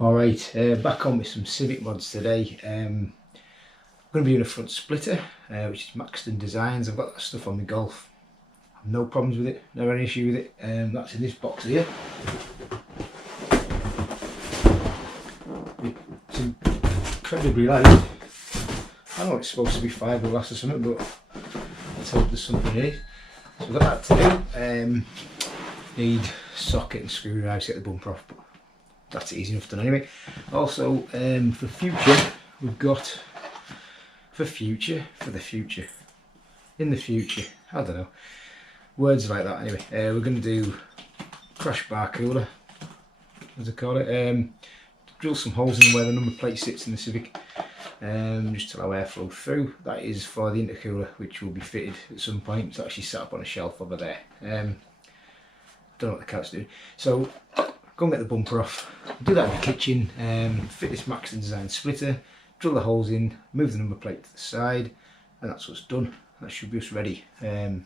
Alright, back on with some Civic mods today. I'm going to be doing a front splitter, which is Maxton Designs. I've got that stuff on my Golf. I have no problems with it, never any issue with it. That's in this box here. It's incredibly light. I know it's supposed to be fiberglass or something, but let's hope there's something in it. So we've got that to do. Need socket and screwdriver to get the bumper off, but that's easy enough done anyway. Also, for future, we've got in the future, I don't know, words like that anyway. We're going to do crash bar cooler, as I call it. Drill some holes in where the number plate sits in the Civic, just to allow airflow through. That is for the intercooler, which will be fitted at some point. It's actually set up on a shelf over there. Don't know what the cat's doing. So go and get the bumper off. Do that in the kitchen. Fit this Maxton Design splitter, drill the holes in, move the number plate to the side, and that's what's done. That should be just ready to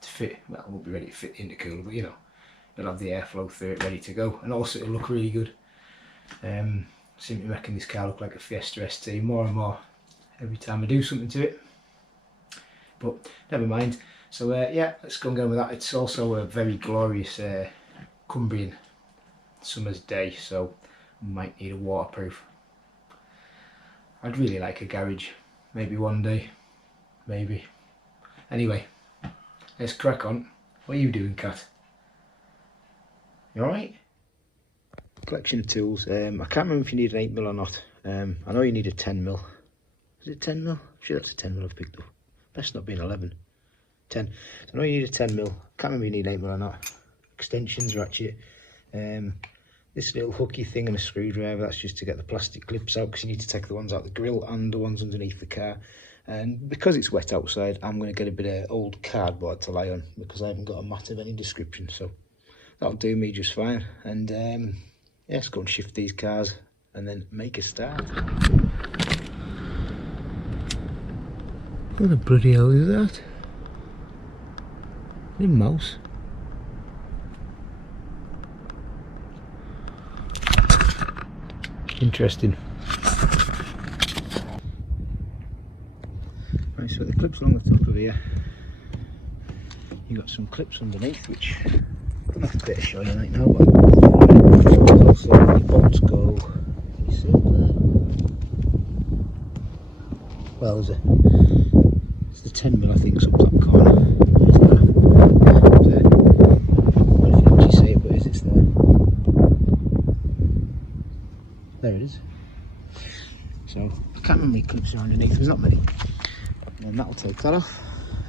fit. Well, it won't be ready to fit the intercooler, but you know, it'll have the airflow through it, ready to go, and also it'll look really good. Seem to be making this car look like a Fiesta ST more and more every time I do something to it. But never mind. So yeah, let's go and go with that. It's also a very glorious Cumbrian summer's day, so might need a waterproof. I'd really like a garage, maybe one day, maybe. Anyway, let's crack on. What are you doing, Cat? You alright? Collection of tools. I can't remember if you need an 8mm or not. I know you need a 10mm. Is it 10mm? I'm sure that's a 10mm I've picked up. Best not be an 11. 10. So I know you need a 10mm. Can't remember if you need 8mm or not. Extensions, ratchet. This little hooky thing and a screwdriver, that's just to get the plastic clips out, because you need to take the ones out the grill and the ones underneath the car. And because it's wet outside, I'm going to get a bit of old cardboard to lie on, because I haven't got a mat of any description, so that'll do me just fine. And yeah, let's go and shift these cars and then make a start. What the bloody hell is that? A mouse? Interesting. Right, so the clips along the top of here, you got some clips underneath, which I don't have to bit of show you right now, but also the bolts go. Can you see up there? Well, it's the 10mm, I think, it's up that corner. There's that. There. I don't know if you can actually see it, but it's there. There it is. So I can't remember how many clips are underneath, there's not many. And then that'll take that off,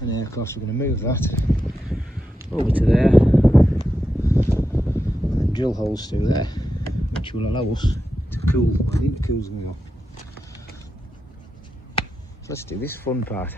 and then of course we're going to move that over to there, and then drill holes through there, which will allow us to cool while the intercooler's going on. So let's do this fun part.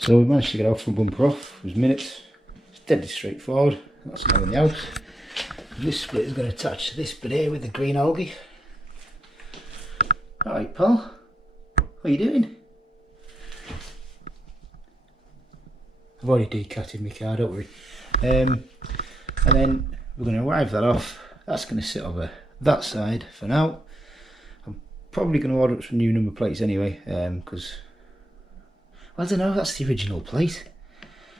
So we managed to get our front bumper off. It was minutes. dead straightforward. That's now in the house. And this split is going to attach to this bit here with the green algae. Alright pal, what are you doing? I've already decatted my car, don't worry. And then we're going to wipe that off. That's going to sit over that side for now. I'm probably going to order up some new number plates anyway, because, well, I don't know, that's the original plate.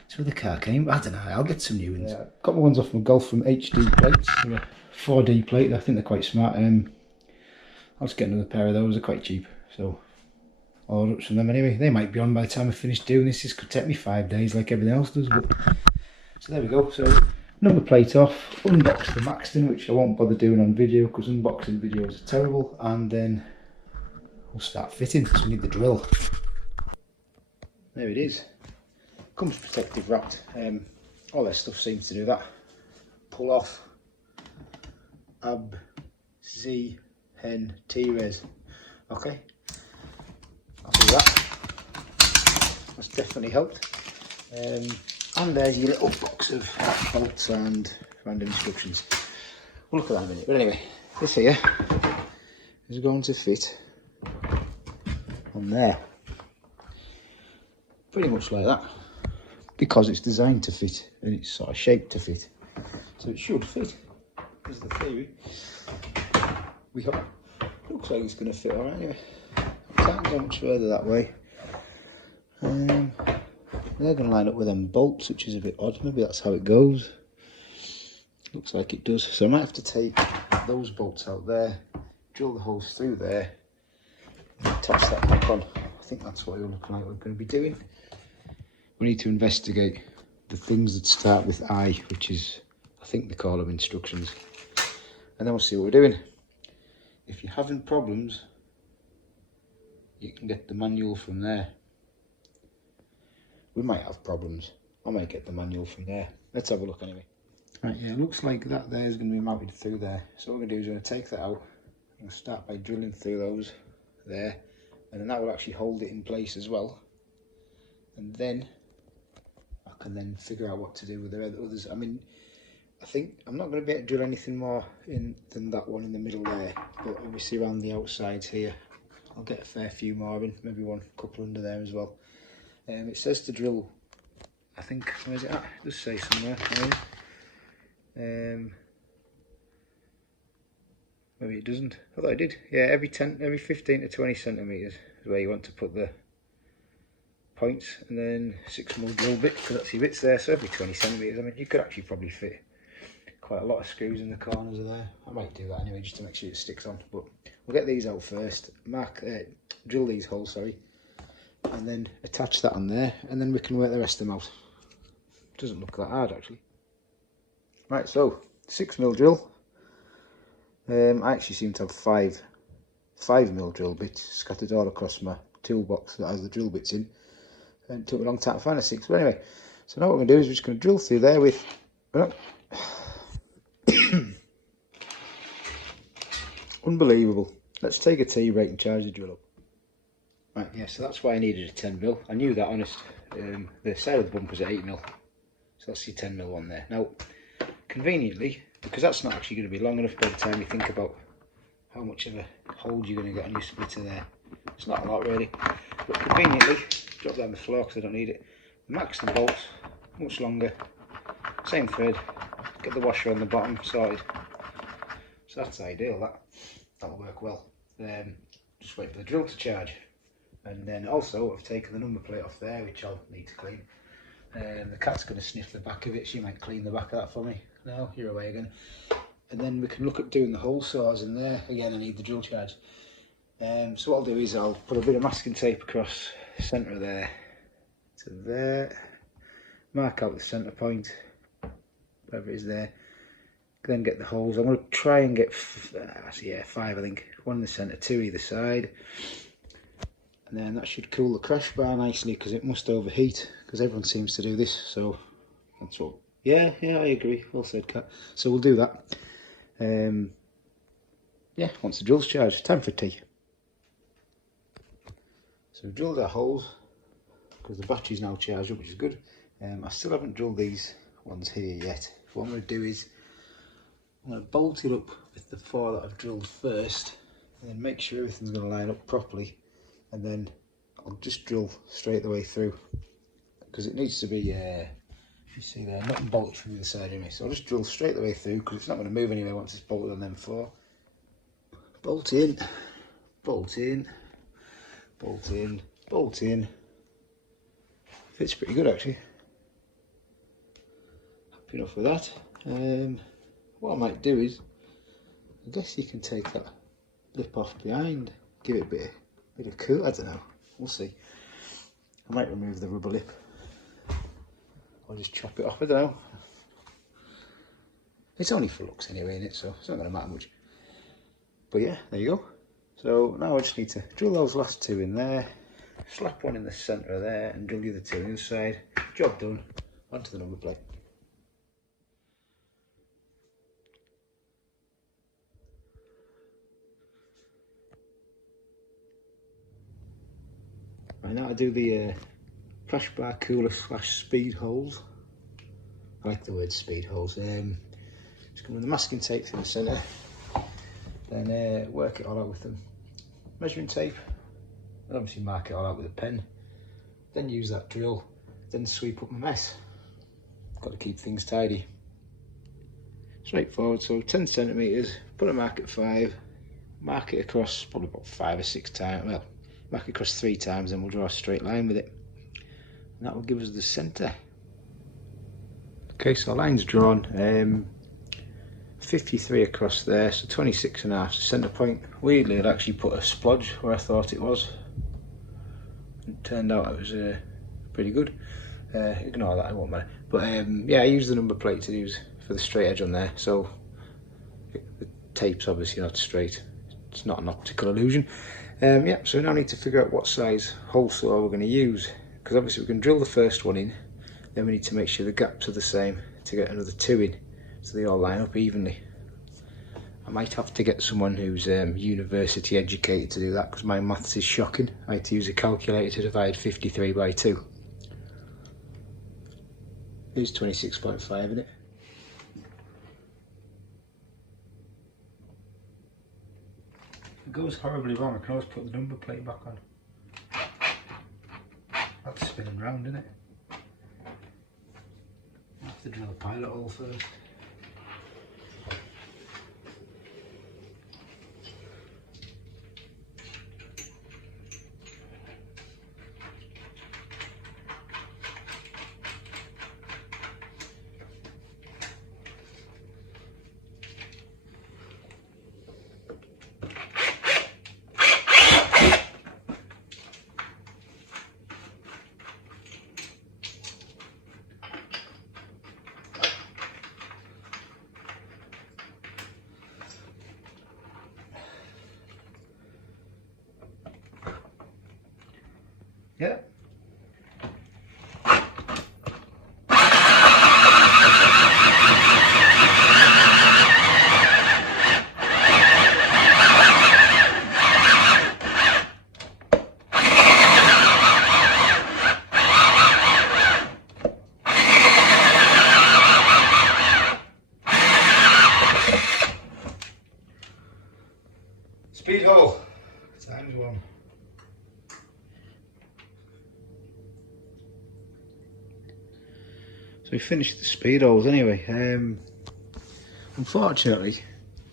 That's where the car came. I don't know, I'll get some new ones. Yeah, got my ones off my Golf from HD plates. They're a 4D plate, I think they're quite smart. I'll just get another pair of those, they're quite cheap. So I'll order up some of them anyway. They might be on by the time I finish doing this. This could take me 5 days like everything else does. But so there we go. So number plate off, unbox the Maxton, which I won't bother doing on video because unboxing videos are terrible, and then we'll start fitting. So we need the drill. There it is. Comes protective wrapped. All their stuff seems to do that. Pull off. Ab Z Hen T-Res. Okay. I'll do that. That's definitely helped. And there's your little box of bolts and random instructions. We'll look at that in a minute. But anyway, this here is going to fit on there. Pretty much like that. Because it's designed to fit and it's sort of shaped to fit. So it should fit. This is the theory. We hope. Looks like it's going to fit alright anyway. I can't go much further that way. They're going to line up with them bolts, which is a bit odd. Maybe that's how it goes. Looks like it does. So I might have to take those bolts out there, drill the holes through there, and attach that back on. I think that's what it'll look like we're going to be doing. We need to investigate the things that start with I, which is, I think they call them instructions. And then we'll see what we're doing. If you're having problems, you can get the manual from there. We might have problems. I might get the manual from there. Let's have a look anyway. Right, yeah, it looks like that there is going to be mounted through there. So what we're going to do is we're going to take that out. I'm going to start by drilling through those there. And then that will actually hold it in place as well. And then I can then figure out what to do with the others. I mean, I think I'm not going to be able to drill anything more in than that one in the middle there. But obviously around the outsides here, I'll get a fair few more in. Maybe one couple under there as well. It says to drill, I think, where's it at? It does say somewhere. Maybe it doesn't. I thought it did. Yeah, every 15 to 20 centimetres is where you want to put the points, and then 6mm drill bit, because that's your bits there. So every 20 centimetres. I mean, you could actually probably fit quite a lot of screws in the corners of there. I might do that anyway, just to make sure it sticks on. But we'll get these out first. Drill these holes, sorry. And then attach that on there, and then we can work the rest of them out. Doesn't look that hard actually. Right, so 6mm drill. I actually seem to have 5mm drill bits scattered all across my toolbox that has the drill bits in, and it took me a long time to find a 6. But anyway, so now what we're going to do is we're just going to drill through there with unbelievable. Let's take a T-brake and charge the drill up. Right, yeah, so that's why I needed a 10mm. I knew that, honest. The side of the bumper's at 8mm, so that's your 10mm one there. Now, conveniently, because that's not actually going to be long enough by the time you think about how much of a hold you're going to get on your splitter there. It's not a lot really, but conveniently, drop that on the floor because I don't need it. The Maxton bolts, much longer, same thread, get the washer on the bottom sorted. So that's ideal, that'll work well. Just wait for the drill to charge. And then also I've taken the number plate off there, which I'll need to clean. The cat's going to sniff the back of it. She might clean the back of that for me. No, you're away again. And then we can look at doing the hole saws in there. Again, I need the drill charge. So what I'll do is I'll put a bit of masking tape across the centre there to there. Mark out the centre point, whatever it is there. Then get the holes. I'm going to try and get 5 I think. 1 in the centre, 2 either side. And then that should cool the crash bar nicely, because it must overheat, because everyone seems to do this. So that's what. Yeah, I agree. Well said, Cat. So we'll do that. Yeah, once the drill's charged, time for tea. So we've drilled our holes because the battery's now charged up, which is good. I still haven't drilled these ones here yet. What I'm going to do is I'm going to bolt it up with the 4 that I've drilled first, and then make sure everything's going to line up properly, and then I'll just drill straight the way through, because it needs to be, you see there, nothing bolted from the other side of me. So I'll just drill straight the way through, because it's not going to move anywhere once it's bolted on them 4. Bolt in, bolt in, bolt in, bolt in. Fits pretty good actually. Happy enough with that. What I might do is, I guess you can take that lip off behind, give it a bit of cool, I don't know, we'll see. I might remove the rubber lip, or just chop it off, I don't know. It's only for looks anyway, innit, so it's not going to matter much. But yeah, there you go. So now I just need to drill those last 2 in there, slap one in the centre of there, and drill the other 2 on the other side. Job done, onto the number plate. Right, now I do the crash bar cooler / speed holes. I like the word speed holes. Just come with the masking tape through the centre, then work it all out with the measuring tape, and obviously mark it all out with a pen, then use that drill, then sweep up my mess. Got to keep things tidy. Straightforward. So 10 centimetres, put a mark at 5, mark it across probably about 5 or 6 times, well, mark it across 3 times, and we'll draw a straight line with it, and that will give us the centre. Okay, so line's drawn, 53 across there, so 26.5 to centre point. Weirdly, I'd actually put a splodge where I thought it was. It turned out it was pretty good. Ignore that, it won't matter. But yeah, I used the number plate to use for the straight edge on there, so the tape's obviously not straight. It's not an optical illusion. Yeah, so we now need to figure out what size hole saw we're going to use, because obviously we can drill the first one in, then we need to make sure the gaps are the same to get another 2 in, so they all line up evenly. I might have to get someone who's university educated to do that, because my maths is shocking. I had to use a calculator to divide 53 by 2. It's 26.5, isn't it? If it goes horribly wrong, I can always put the number plate back on. That's spinning round, isn't it? I have to drill a pilot hole first. Yeah. Speed hole, times 1. So we finished the speed holes anyway. Unfortunately,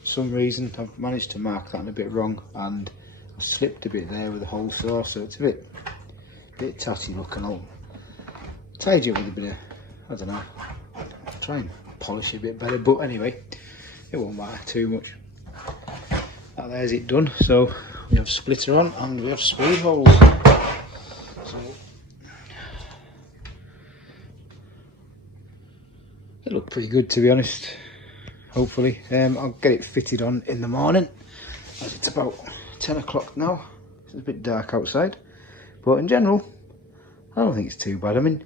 for some reason I've managed to mark that a bit wrong, and I slipped a bit there with the hole saw, so it's a bit tatty looking. I'll tidy it with a bit of, I don't know, try and polish it a bit better, but anyway, it won't matter too much. That there's it done. So we have splitter on and we have speed holes. So they look pretty good, to be honest. Hopefully, I'll get it fitted on in the morning, as it's about 10 o'clock now. It's a bit dark outside, but in general, I don't think it's too bad. I mean,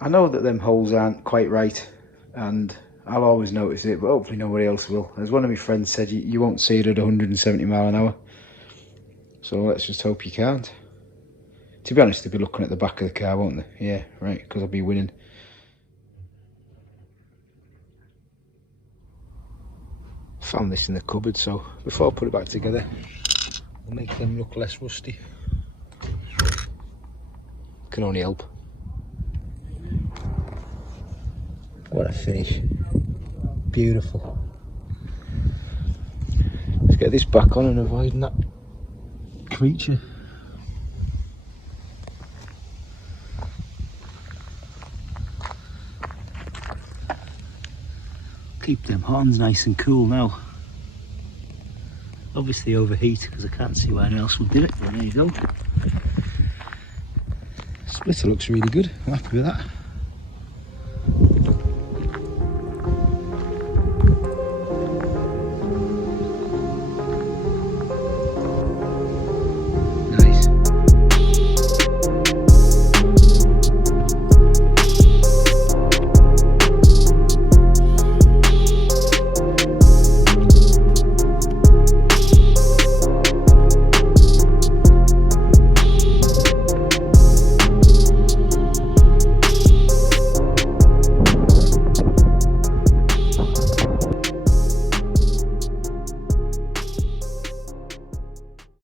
I know that them holes aren't quite right, and I'll always notice it, but hopefully nobody else will. As one of my friends said, you won't see it at 170 mile an hour. So let's just hope you can't. To be honest, they'll be looking at the back of the car, won't they? Yeah, right, because I'll be winning. found this in the cupboard, so before I put it back together, I'll make them look less rusty. Can only help. What a finish. Beautiful. Let's get this back on and avoiding that creature. Keep them horns nice and cool now. Obviously overheat because I can't see why anyone else would do it, but there you go. Splitter looks really good, I'm happy with that.